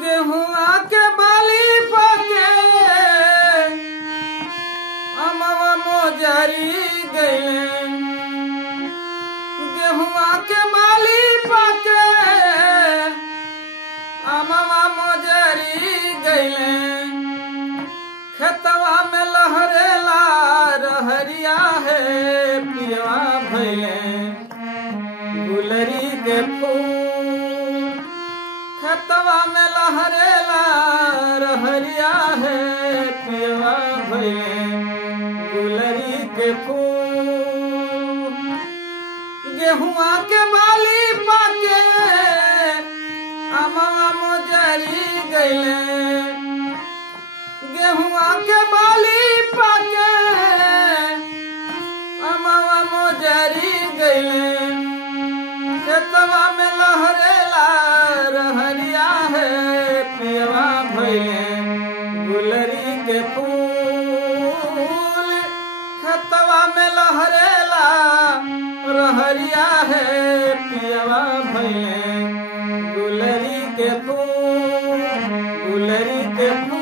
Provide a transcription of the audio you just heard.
गेहुआ के बाली पाके अमवा मोजरी गइले। गेहुआ के बाली पाके अमवा मोजरी गइले। खेतवा में लहरेला रहरिया है पियवा भइले गुलरी के फूल। खेतवा में लहरेला रहरिया है पियवा भइले गुलरी के फूल। गेहुआ के बाली पाके अमवा मोजरी गइले। गेहुआ के बाली पाके अमवा मोजरी गइले। खेतवा में लहरेला रहरिया है पियवा भइले गुलरी के फूल। खेतवा में लहरेला रहरिया है पियवा भइले गुलरी के फूल गुलरी के फूल।